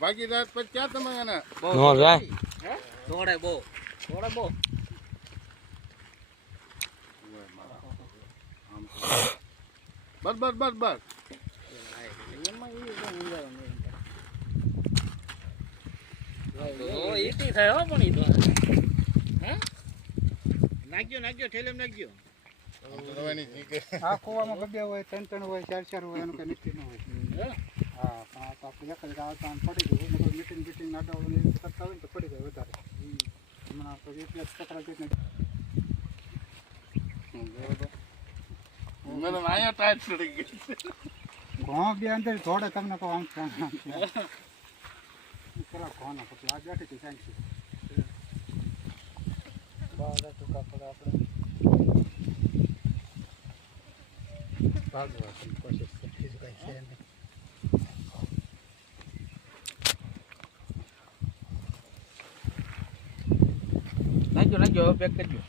ભાગીદાર પછી ક્યાં તમે દોડે બહુ બસ બસ બસ બસ નાખજો ઠેલે નાખજો આ કુવામાં બબ્યા હોય 3 હોય 4 હોય એનું કઈ નક્કી ન હોય હા પણ આપણે એક જ આવતા પડી ગયું મીટિંગ નાડા કરતા હોય ને તો પડી જાય વધારે હમણાં તો એટલે ચક્ર મને અહીંયા ટાઈટ ચડી ગઈ ઘઉં બે અંદર થોડે તમને કહો આમ પેલા ઘઉંના પછી આ બેઠી હતી સાંજથી ટૂંકા પડે આપણે ભાગવાની કોશિશ કરીશું કઈ છે નહીં નાખજો પેક કરજો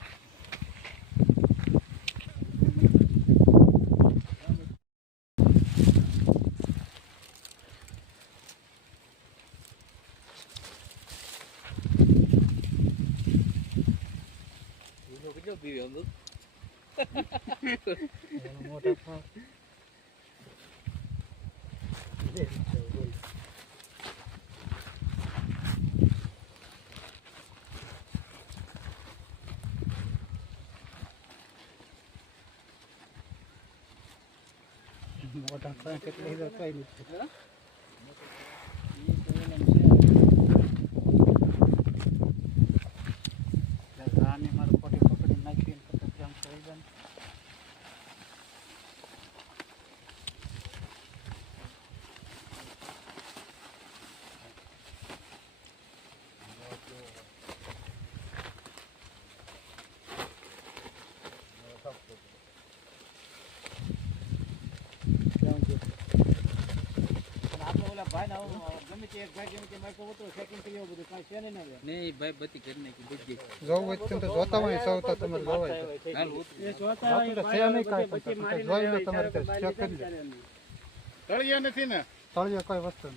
મોટા મોટા કેટલી કઈ નથી મારું પોટી પકડી નાખી જામ કરી દે નથી ને તળિયા કોઈ વસ્તુ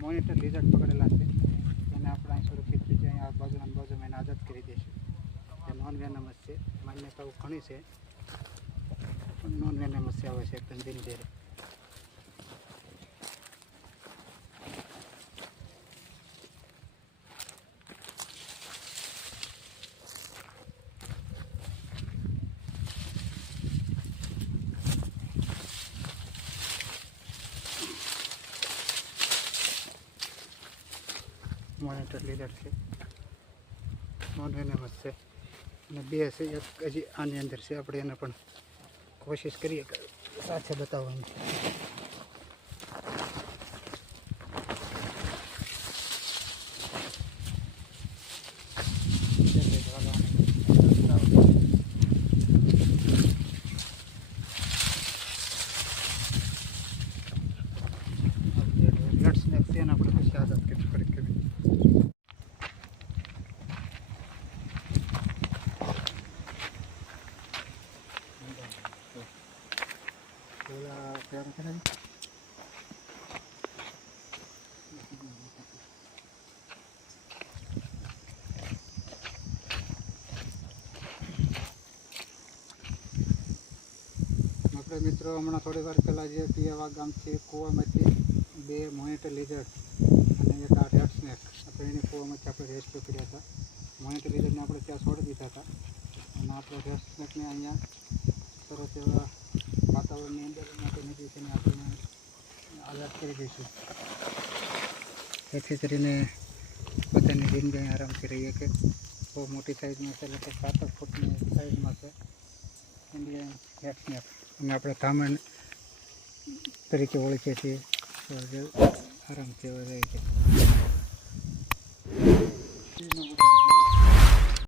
મોનિટર લીઝર્ડ પકડેલા છે એને આપણે અહીં સુરક્ષિત રીતે અહીંયા બાજુમાં એને આઝાદ કરી દઈશું એ નોન વેનમસ છે માન્યતાઓ ઘણી છે નોન વેનમસ છે આવે છે એકદમ દિલગીર મોનિટર લીડર છે નોન વેનમસ છે અને બે છે એક હજી આની અંદર છે આપણે એને પણ કોશિશ કરીએ કે સાથે બતાવવાની બ્લડ સ્નેક છે એને આપણે પછી આઝાદ ખેંચ કરી કરી આપણે મિત્રો હમણાં થોડી વાર પહેલાં જે પિયાવા ગામથી કૂવામાંથી 2 મોનિટર લીઝર્ડ અને એક આ રેડ સ્નેક આપણે એની કૂવામાંથી આપણે રેસ્ક્યુ કર્યા હતા. મોનિટર લીઝર્ડને આપણે ત્યાં છોડી દીધા હતા અને આપણે રેડ સ્નેકને અહીંયા સરસ એવા વાતાવરણની અંદર માટે નીકળી તેને આપણે આઝાદ કરી દઈશું, જેથી કરીને પોતાની જિંદગી આરામથી રહીએ. કે બહુ મોટી સાઇઝમાં છે, એટલે 7 ફૂટની સાઇઝમાં છે ઇન્ડિયન રેડ સ્નેક. અને આપણે ધામણ તરીકે ઓળખીએ છીએ, આરામથી રહે છે.